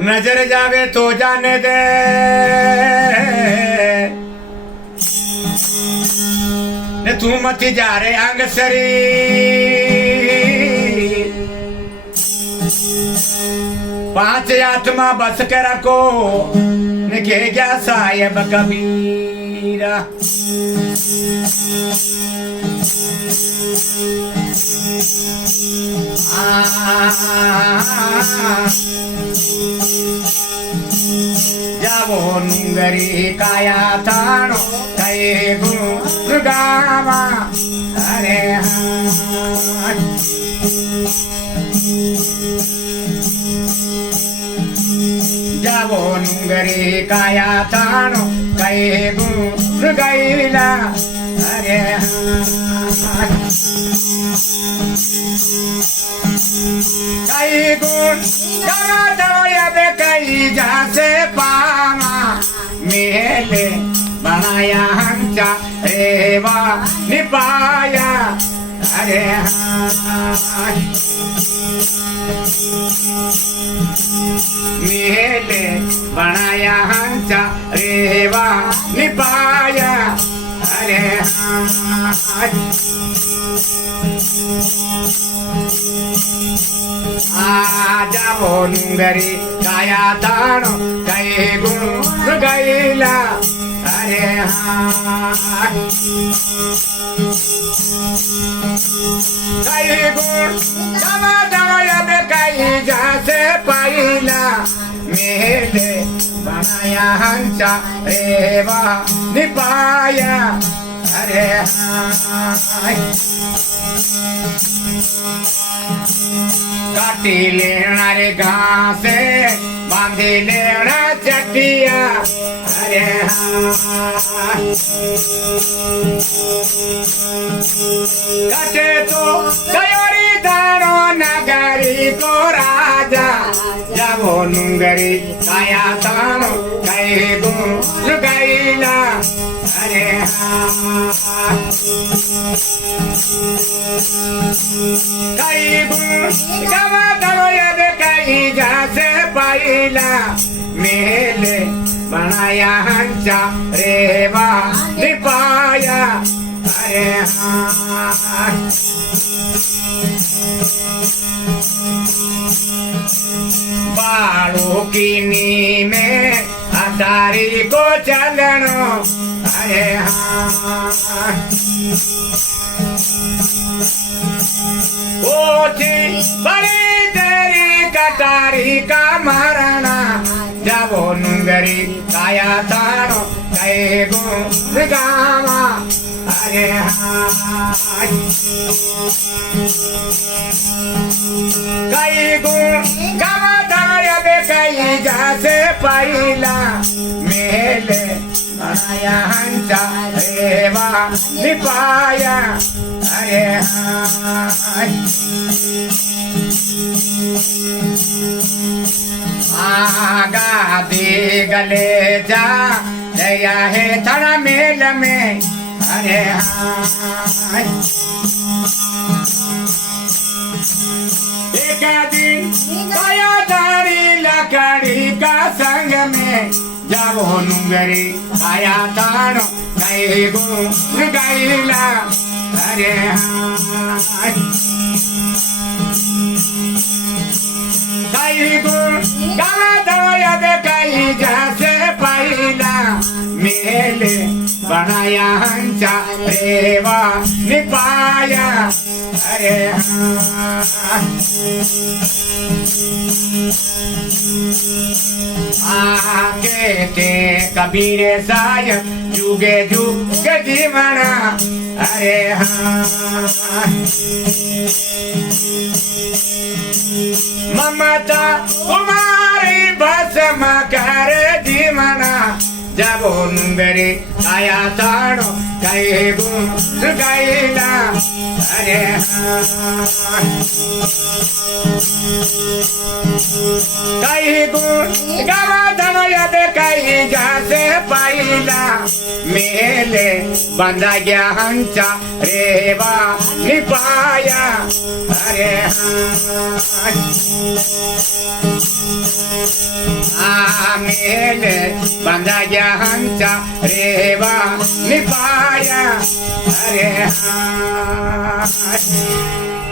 नजर जावे तो जाने दे, ने तू मत जा रे अंग सरी। पांच आत्मा बस के रखो, ने के गया साहेब कबीरा। जावो नुंगरी काया तानो कहे गुरु गावा। अरे जावो नुंगरी काया तानो कहे गुरु गैला। अरे कई गुण गावा दवाया बे कई जासे पामा। मेले बनाया हंचा रेवा निपाया। अरे मेले बनाया हंचा रेवा निपाया। अरे जावो नुंगरी काया तानो कहे गुण गैला। अरे कई गुण गावा दवाया बे कई जासे पाइला। मेले बनाया हंचा रेवा निपाया। अरे काटी लेना रे घास बांधी लेना चटिया। अरे कटे तो गयोरी दारो नगरी को राजा। जावो नुंगरी काया तानो कहे गुरु गैला। अरे कई गुण गावा दवाया बे कई जासे पाइला। मेले बनाया हंचा रेवा निपाया। अरे बाड़ो कीनी में अटारी को चलनो। अरे ओची बड़ी तेरी कटारी का मरना। जावो नुंगरी काया तानो कहे गुरु गावा। अरे कई गुण गावा दवाया बे कई जासे पाइला। मेले बनाया हंचा रेवा निपाया। अरे आगा दे गले जा दया है थड़ा मेल में। अरे एक दिन गया दारी लकड़ी का संग में। जावो नुंगरी काया तानो कहे गुरु गैला। अरे कई गुण गावा दवाया बे कई जासे पाइला। मेले बनाया हंचा रेवा निपाया। अरे आके ते कबीर सायब जुगे जुग जीवना। अरे ममता कुमारी भस्म कर जीवना। जावो नुंगरी काया तानो कहे गुरु गैला। अरे हाँ काही गुण गावाधन याद काही जासे पाहिला मेले बांधा ज्ञानचा रेवा निपाया अरे हाँ मेले बांधा ज्ञानचा रेवा निपाया अरे हाँ